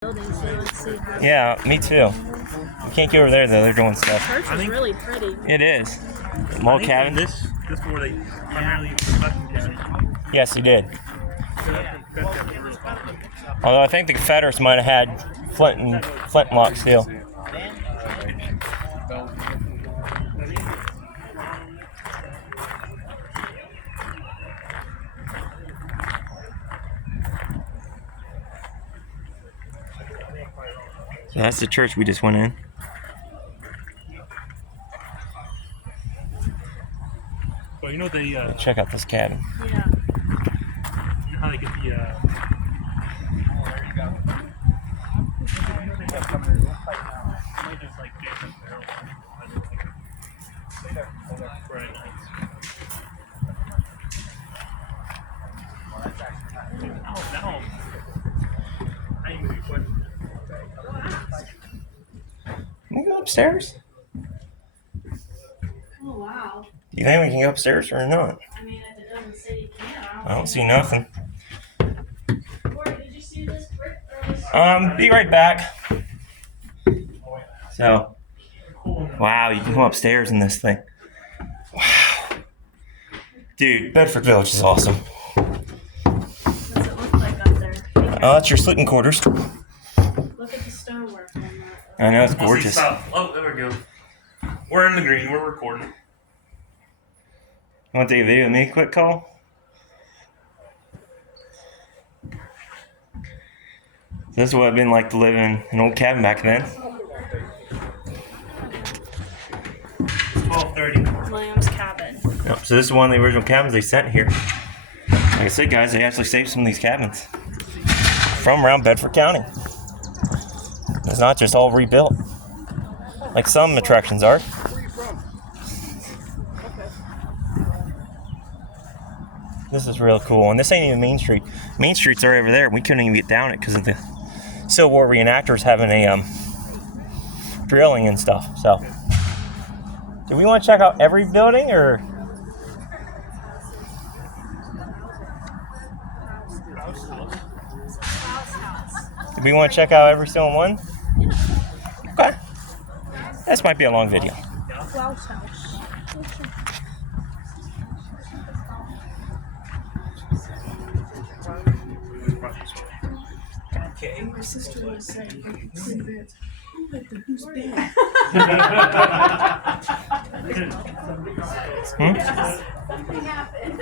building, so let's see how. Yeah, me too. You can't go over there though. They're doing stuff. The church is really pretty. It is. Log cabin. This where they primarily fucking cabin. Yes, he did. Although I think the Confederates might have had flintlock steel. So that's the church we just went in. Well, you know they Check out this cabin. Yeah. you know how they get the oh, there you go. Right. Now, I ain't gonna be quick. Can we go upstairs? Oh wow. Do you think we can go upstairs or not? I mean, if it doesn't say you can, I don't see nothing. Corey, did you see this brick? Be right back. So, wow, you can come upstairs in this thing. Wow. Dude, Bedford Village is awesome. What's it look like up there? Oh, that's your sleeping quarters. Look at the stonework on that. I know, it's gorgeous. Oh, there we go. We're in the green. We're recording. Want to take a video of me quick, Cole? This is what it'd been like to live in an old cabin back then. 12:30. Williams Cabin. Yep, so this is one of the original cabins they sent here. Like I said, guys, they actually saved some of these cabins from around Bedford County. It's not just all rebuilt, like some attractions are. This is real cool, and this ain't even Main Street. Main Street's are over there. We couldn't even get down it because of the Civil War reenactors having a drilling and stuff. So, do we want to check out every building, or? Do we want to check out every single one? Okay. This might be a long video. Klaus House. Okay. My sister was saying, who let the who's bed?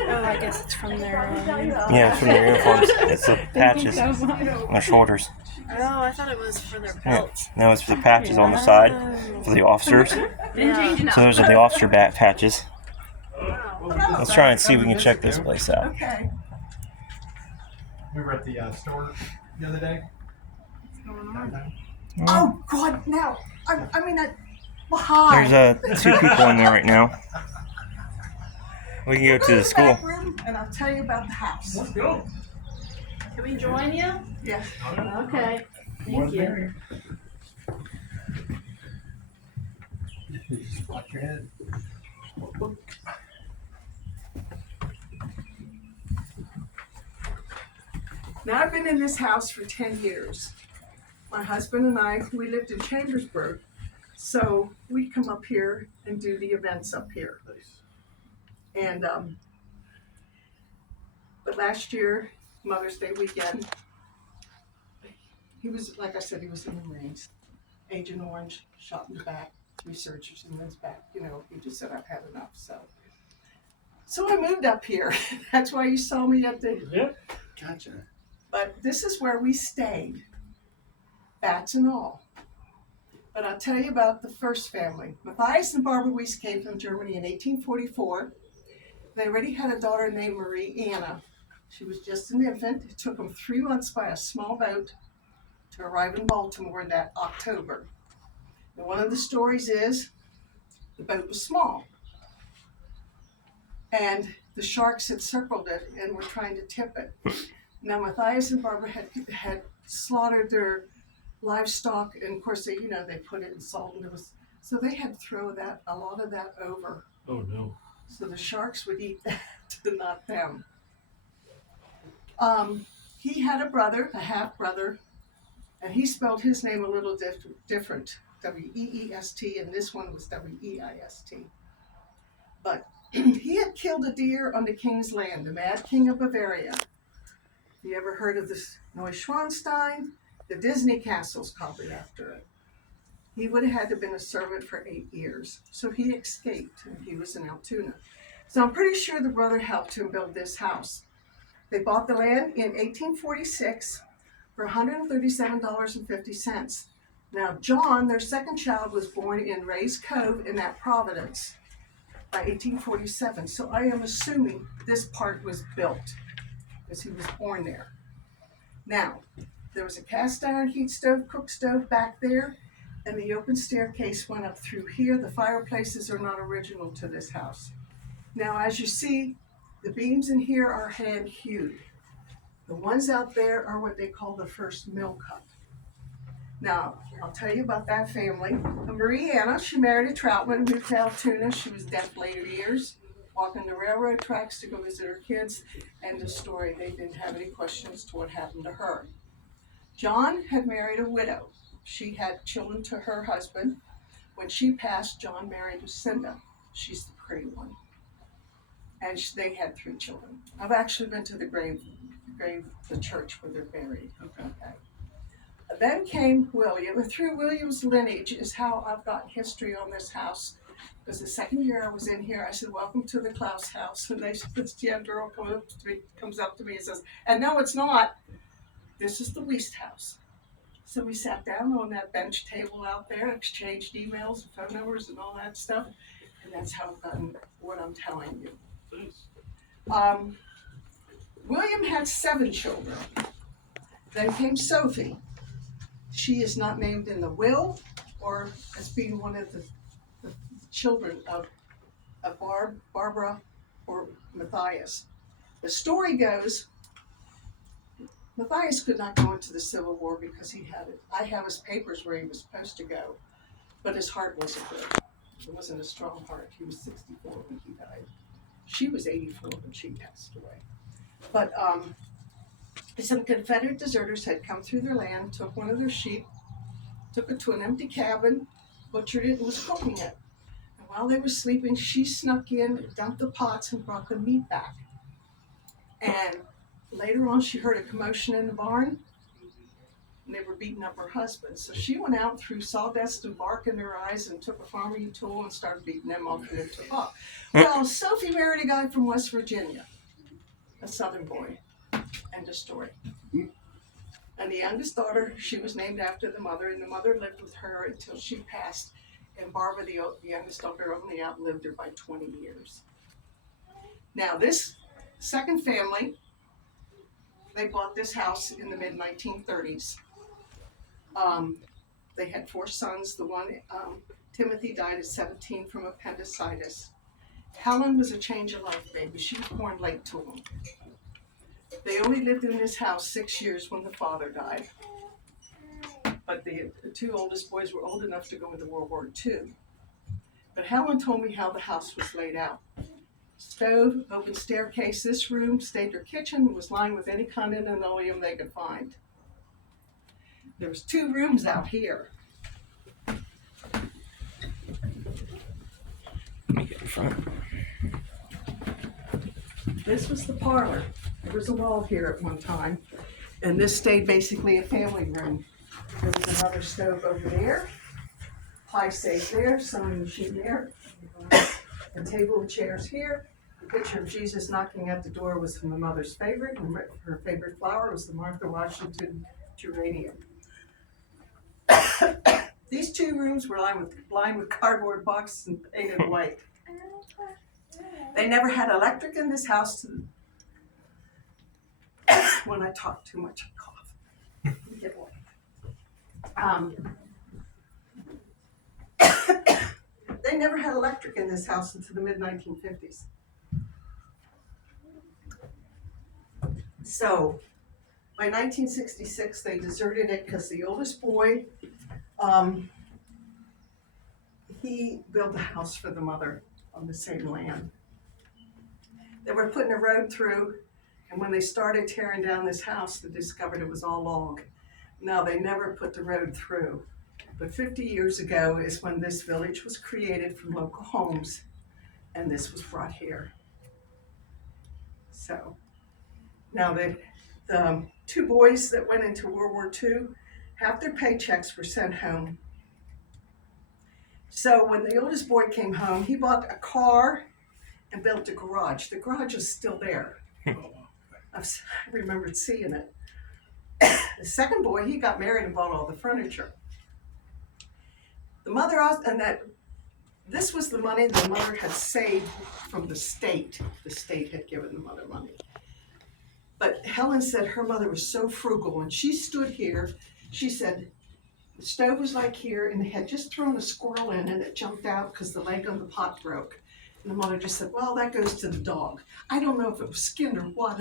Oh, I guess it's from their. Yeah, it's from their uniforms. It's the patches on their shoulders. Oh, I thought it was for their Yeah. belts. No, it's for the patches on the side for the officers. Yeah. So those are the officer bat patches. Wow. Let's try and see if we can check this place out. Okay. We were at the store the other day. Downtown. Oh, God, now. I mean, hi. There's two people in there right now. We can go to the school. Back room, and I'll tell you about the house. Let's go. Can we join you? Yes. Okay. Thank you. Just watch your head. Now, I've been in this house for 10 years. My husband and I, we lived in Chambersburg, so we come up here and do the events up here. And, but last year, Mother's Day weekend, he was, like I said, he was in the Marines. Agent Orange, shot in the back, 3 surgeries in his back. You know, he just said, I've had enough, So I moved up here. That's why you saw me at the, Yeah. Gotcha. but this is where we stayed, bats and all. But I'll tell you about the first family. Matthias and Barbara Weiss came from Germany in 1844. They already had a daughter named Marie Anna. She was just an infant. It took them 3 months by a small boat to arrive in Baltimore in that October. And one of the stories is the boat was small. And the sharks had circled it and were trying to tip it. Now, Matthias and Barbara had slaughtered their livestock, and of course, they put it in salt, and so they had to throw a lot of that over. Oh no. So the sharks would eat that, not them. He had a brother, a half brother, And he spelled his name a little different, W-E-E-S-T, and this one was W-E-I-S-T. But he had killed a deer on the king's land, the Mad King of Bavaria. You ever heard of this Neuschwanstein? The Disney castle's copied after it. He would have had to have been a servant for 8 years. So he escaped, and he was in Altoona. So I'm pretty sure the brother helped him build this house. They bought the land in 1846 for $137.50. Now, John, their second child, was born in Ray's Cove in that Providence by 1847. So I am assuming this part was built because he was born there. Now, there was a cast iron heat stove, cook stove back there, and the open staircase went up through here. The fireplaces are not original to this house. Now, as you see, the beams in here are hand hewed. The ones out there are what they call the first mill cut. Now, I'll tell you about that family. Marie Anna, she married a troutman, moved to Altoona. She was deaf later years, walking the railroad tracks to go visit her kids. End of story. They didn't have any questions to what happened to her. John had married a widow. She had children to her husband. When she passed, John married Lucinda. She's the pretty one. And they had 3 children. I've actually been to the church where they're buried. Okay. Then came William, and through William's lineage is how I've got history on this house. Because the second year I was in here, I said, "Welcome to the Klaus house." And this young girl comes up to me and says, "And no, it's not. This is the Wiest house." So we sat down on that bench table out there, exchanged emails and phone numbers and all that stuff. And that's how I've gotten what I'm telling you. William had 7 children. Then came Sophie. She is not named in the will or as being one of the children of Barbara or Matthias. The story goes, Matthias could not go into the Civil War because he had it. I have his papers where he was supposed to go, but his heart wasn't good. It wasn't a strong heart. He was 64 when he died. She was 84 when she passed away. But some Confederate deserters had come through their land, took one of their sheep, took it to an empty cabin, butchered it, and was cooking it. And while they were sleeping, she snuck in, dumped the pots, and brought the meat back. And later on, she heard a commotion in the barn, and they were beating up her husband. So she went out, threw sawdust and bark in their eyes, and took a farming tool and started beating them off, and they took off. Well, Sophie married a guy from West Virginia, a Southern boy. End of story. And the youngest daughter, she was named after the mother, and the mother lived with her until she passed. And Barbara, the youngest daughter, only outlived her by 20 years. Now, this second family, they bought this house in the mid-1930s. They had 4 sons. The one, Timothy, died at 17 from appendicitis. Helen was a change of life baby. She was born late to them. They only lived in this house 6 years when the father died. But the 2 oldest boys were old enough to go into World War II. But Helen told me how the house was laid out. Stove, open staircase. This room stayed her kitchen, was lined with any kind of linoleum they could find. There was 2 rooms out here. Let me get in front. This was the parlor. There was a wall here at one time, and this stayed basically a family room. There was another stove over there, pie safe there, sewing machine there, a table and chairs here. The picture of Jesus knocking at the door was my mother's favorite. Her favorite flower was the Martha Washington geranium. These 2 rooms were lined with cardboard boxes and painted white. They never had electric in this house. When I talk too much, I cough. Get away. They never had electric in this house until the mid-1950s. So, by 1966, they deserted it because the oldest boy, he built a house for the mother on the same land. They were putting a road through, and when they started tearing down this house, they discovered it was all log. No, they never put the road through. But 50 years ago is when this village was created from local homes, and this was brought here. So now the two boys that went into World War II, half their paychecks were sent home. So when the oldest boy came home, he bought a car and built a garage. The garage is still there. I remembered seeing it. The second boy, he got married and bought all the furniture. The mother also, and that this was the money the mother had saved from the state. The state had given the mother money. But Helen said her mother was so frugal. When she stood here, she said the stove was like here, and they had just thrown a squirrel in, and it jumped out because the leg on the pot broke. And the mother just said, well, that goes to the dog. I don't know if it was skinned or what.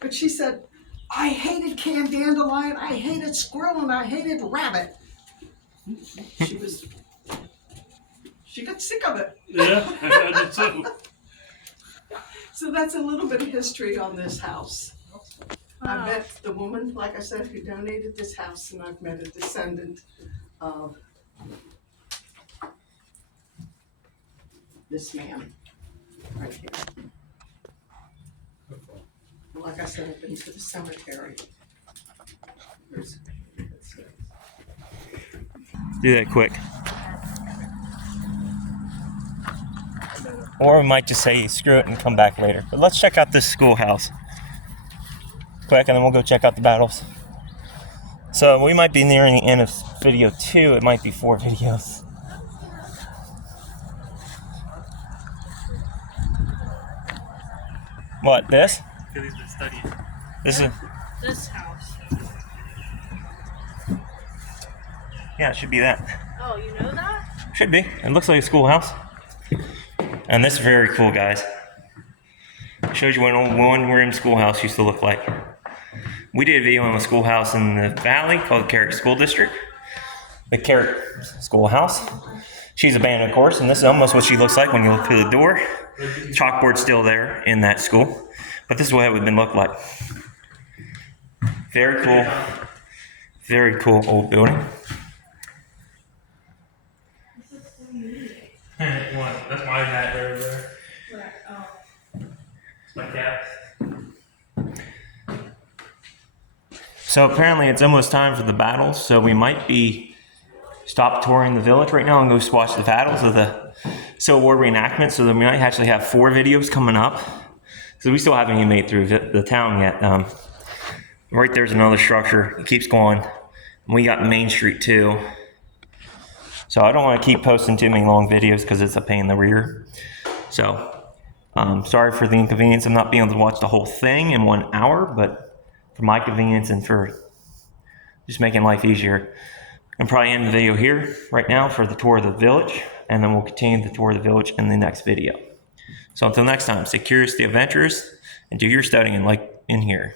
But she said, I hated canned dandelion, I hated squirrel, and I hated rabbit. She got sick of it. Yeah, I did too. So that's a little bit of history on this house. I Wow. met the woman, like I said, who donated this house, and I've met a descendant of this man right here. Like I said, I've been to the cemetery. Do that quick. Or we might just say screw it and come back later. But let's check out this schoolhouse quick, and then we'll go check out the battles. So we might be nearing the end of video 2. It might be 4 videos. What, this? Because he's been studying. This is, This house. yeah, it should be that. Oh, you know that? Should be. It looks like a schoolhouse. And this is very cool, guys. Shows you what an old one-room schoolhouse used to look like. We did a video on a schoolhouse in the valley called the Carrick School District. The Carrick Schoolhouse. She's abandoned, of course, and this is almost what she looks like when you look through the door. Chalkboard's still there in that school, but this is what it would look like. Very cool old building. That's my hat right there. It's my cat. So apparently it's almost time for the battles, so we might be stop touring the village right now and go watch the battles of the Civil War reenactment. So then we might actually have 4 videos coming up. So we still haven't even made it through the town yet. Right there's another structure. It keeps going. And we got Main Street too. So I don't want to keep posting too many long videos because it's a pain in the rear. So sorry for the inconvenience of not being able to watch the whole thing in 1 hour, but for my convenience and for just making life easier, I'm probably end the video here right now for the tour of the village, and then we'll continue the tour of the village in the next video. So until next time, stay curious, stay adventurous, and do your studying like in here.